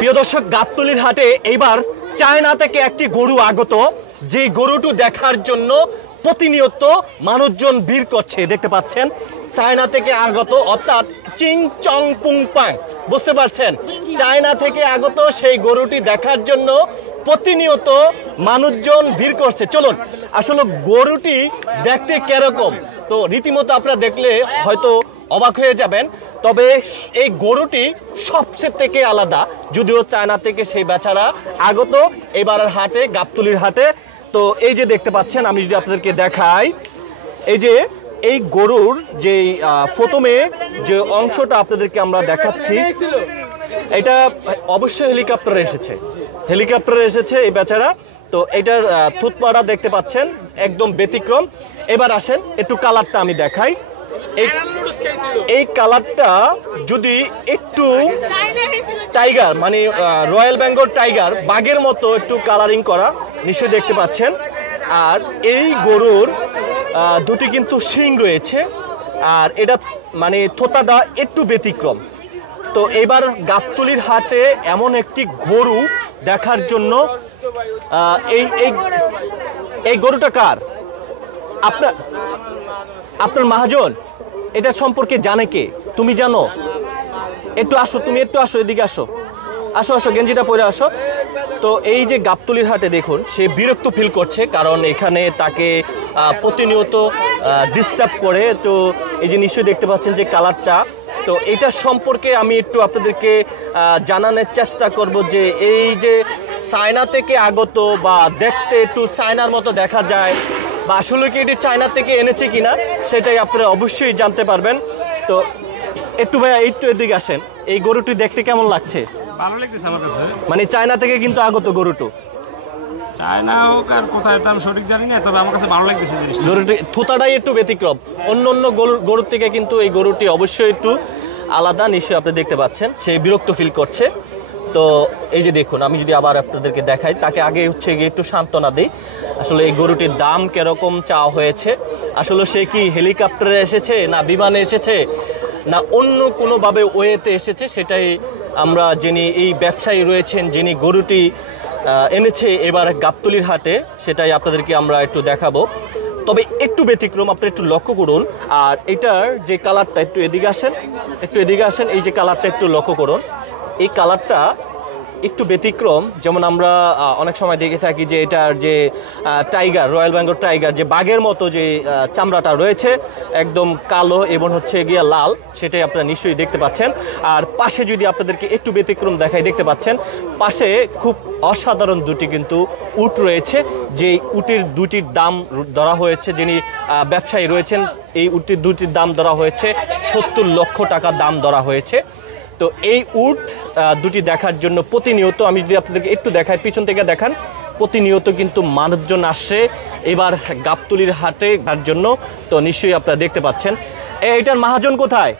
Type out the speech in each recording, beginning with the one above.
প্রিয় দর্শক, গাবতলীর হাটে এইবার চায়না থেকে একটি গরু আগত, যে গরুটি দেখার জন্য প্রতিনিয়ত মানুষজন ভিড় করছে। দেখতে পাচ্ছেন চায়না থেকে আগত, অর্থাৎ চিং চং পুং পাং, বুঝতে পারছেন, চায়না থেকে আগত সেই গরুটি দেখার জন্য প্রতিনিয়ত মানুষজন ভিড় করছে। চলুন, আসলে গরুটি দেখতে কিরকম তো রীতিমতো আপনারা দেখলে হয়তো অবাক হয়ে যাবেন। তবে এই গরুটি সবচেয়ে থেকে আলাদা, যদিও চায়না থেকে সেই বেচারা আগত এবারের হাটে, গাবতলীর হাটে। তো এই যে দেখতে পাচ্ছেন, আমি যদি আপনাদেরকে দেখাই, এই যে এই গরুর যে প্রথমে যে অংশটা আপনাদেরকে আমরা দেখাচ্ছি, এটা অবশ্যই হেলিকপ্টারে এসেছে, হেলিকপ্টারে এসেছে এই বেচারা। তো এটার থুতপাড়া দেখতে পাচ্ছেন একদম ব্যতিক্রম। এবার আসেন একটু কালারটা আমি দেখাই। এই কালারটা যদি একটু টাইগার, মানে রয়্যাল বেঙ্গল টাইগার, বাঘের মতো একটু কালারিং করা, নিশ্চয়ই দেখতে পাচ্ছেন। আর এই গরুর দুটি কিন্তু শিং রয়েছে, আর এটা মানে থোতাটা একটু ব্যতিক্রম। তো এবার গাবতলীর হাটে এমন একটি গরু দেখার জন্য এই গরুটা কার? আপনার মহাজন এটা সম্পর্কে জানে কে? তুমি জানো? একটু আসো, তুমি একটু আসো, এদিকে আসো, আসো আসো, গেঞ্জিটা পরে আসো। তো এই যে গাবতলীর হাটে দেখুন, সে বিরক্ত ফিল করছে, কারণ এখানে তাকে প্রতিনিয়ত ডিস্টার্ব করে। তো এই যে নিশ্চয়ই দেখতে পাচ্ছেন যে কালারটা, তো এটা সম্পর্কে আমি একটু আপনাদেরকে জানানোর চেষ্টা করব যে এই যে চায়না থেকে আগত, বা দেখতে একটু চায়নার মতো দেখা যায়, বা আসলে কি এটি চায়না থেকে এনেছে কিনা সেটাই আপনারা অবশ্যই জানতে পারবেন। তো একটু ভাইয়া একটু এদিকে আসেন, এই গরুটি দেখতে কেমন লাগছে? ভালো লাগতেছে আমার কাছে। মানে চায়না থেকে কিন্তু আগত গরুটো, চায়না হোক আর কোথায় তো আমি সঠিক জানি না, তবে আমার কাছে ভালো লাগতেছে জিনিসটা। গরুটি থুতাটাই একটু ব্যতিক্রম, অন্য অন্য গরুর থেকে কিন্তু এই গরুটি অবশ্যই একটু আলাদা। নিশ্চয়ই আপনি দেখতে পাচ্ছেন সে বিরক্ত ফিল করছে। তো এই যে দেখুন, আমি যদি আবার আপনাদেরকে দেখাই, তাকে আগে হচ্ছে গিয়ে একটু সান্ত্বনা দিই। আসলে এই গরুটির দাম কিরকম চাওয়া হয়েছে, আসলে সে কি হেলিকপ্টারে এসেছে, না বিমানে এসেছে, না অন্য কোনোভাবে ওয়েতে এসেছে, সেটাই আমরা যিনি এই ব্যবসায়ী রয়েছেন, যিনি গরুটি এনেছে এবার গাবতলীর হাটে, সেটাই আপনাদেরকে আমরা একটু দেখাবো। তবে একটু ব্যতিক্রম, আপনি একটু লক্ষ্য করুন। আর এটার যে কালারটা, একটু এদিকে আসেন, একটু এদিকে আসেন, এই যে কালারটা একটু লক্ষ্য করুন, এই কালারটা একটু ব্যতিক্রম। যেমন আমরা অনেক সময় দেখে থাকি যে এটার যে টাইগার, রয়্যাল বেঙ্গল টাইগার, যে বাঘের মতো যে চামড়াটা রয়েছে, একদম কালো এবং হচ্ছে গিয়া লাল, সেটাই আপনারা নিশ্চয়ই দেখতে পাচ্ছেন। আর পাশে যদি আপনাদেরকে একটু ব্যতিক্রম দেখাই, দেখতে পাচ্ছেন পাশে খুব অসাধারণ দুটি কিন্তু উট রয়েছে, যে উটের দুটির দাম ধরা হয়েছে, যিনি ব্যবসায়ী রয়েছেন, এই উটের দুটির দাম ধরা হয়েছে 70 লক্ষ টাকা দাম ধরা হয়েছে। তো এই উট দুটি দেখার জন্য প্রতিনিয়ত, আমি যদি আপনাদেরকে একটু দেখাই, পিছন থেকে দেখান, প্রতিনিয়ত কিন্তু মানুষজন আসছে এবার গাবতলীর হাটে তার জন্য। তো নিশ্চয়ই আপনারা দেখতে পাচ্ছেন। এইটার মহাজন কোথায়?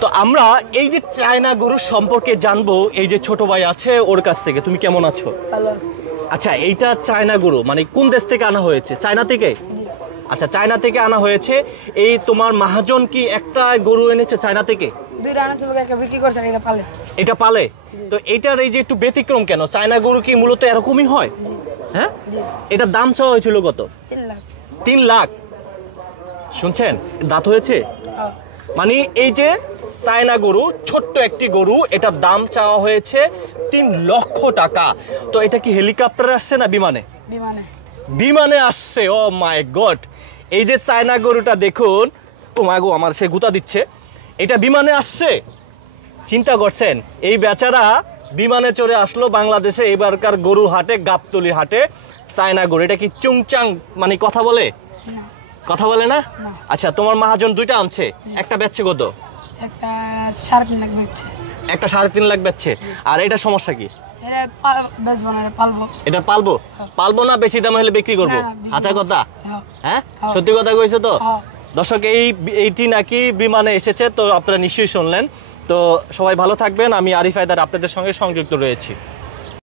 তো আমরা এই যে চায়না গরুর সম্পর্কে জানবো, এই যে ছোট ভাই আছে ওর কাছ থেকে। তুমি কেমন আছো? ভালো আছি। আচ্ছা, এইটা চায়না গরু মানে কোন দেশ থেকে আনা হয়েছে? চায়না থেকে? আচ্ছা, চায়না থেকে আনা হয়েছে। এই তোমার মহাজন কি একটা গরু এনেছে চায়না থেকে? দুইটা আনা ছিল, একটা বিক্রি করছেন, এটা পালে। এটা পালে? তো এটার এই যে একটু ব্যতিক্রম কেন? চায়না গরু কি মূলত এরকমই হয়? হ্যাঁ, এটার দাম চাওয়া হয়েছিল কত? 3 লাখ। 3 লাখ। শুনছেন, দাঁত হয়েছে। মানে এই যে চায়না গরু, ছোট্ট একটি গরু, এটার দাম চাওয়া হয়েছে 3 লক্ষ টাকা। তো এটা কি হেলিকপ্টারে আসছে না বিমানে? বিমানে। বিমানে আসছে। ও মাই গড, এই যে চায়না গরুটা দেখুন, ও মা গো, আমার সে গুতা দিচ্ছে, এটা বিমানে আসছে। চিন্তা করছেন, এই বেচারা বিমানে চড়ে আসলো বাংলাদেশে এবারকার গরু হাটে, গাবতলী হাটে, চায়না গরু। এটা কি চুংচাং মানে কথা বলে? কথা বলে না। আচ্ছা, তোমার মহাজন দুইটা আনছে, একটা বেচছে কত? একটা 3.5 লাখ বেচছে। একটা 3.5 লাখ বেচছে। আর এটা সমস্যা কি? এটা বেচবো না, পালবো। এটা পালবো? পালবো না, বেশি দাম হলে বিক্রি করবো। আচ্ছা কথা, হ্যাঁ সত্যি কথা কইছো তো। দর্শক, এইটি নাকি বিমানে এসেছে। তো আপনারা নিশ্চয়ই শুনলেন। তো সবাই ভালো থাকবেন। আমি আরিফ হায়দার আপনাদের সঙ্গে সংযুক্ত রয়েছি।